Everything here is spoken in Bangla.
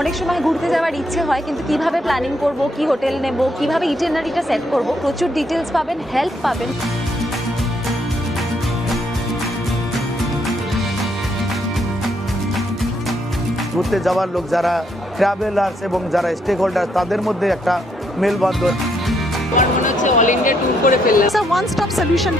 অনেক সময় ঘুরতে যাওয়ার ইচ্ছে হয়, কিন্তু কিভাবে প্ল্যানিং করব, কি হোটেল নেব, কিভাবে ইটিনারিটা সেট করব, প্রচুর ডিটেলস পাবেন, হেল্প পাবেন। ঘুরতে যাওয়ার লোক যারা ট্রাভেলার্স এবং যারা স্টেক হোল্ডার, তাদের মধ্যে একটা মেলবন্ধন। আমার মনে হচ্ছে অল ইন্ডিয়া ট্যুর করে ফেললাম। It's a one-stop solution.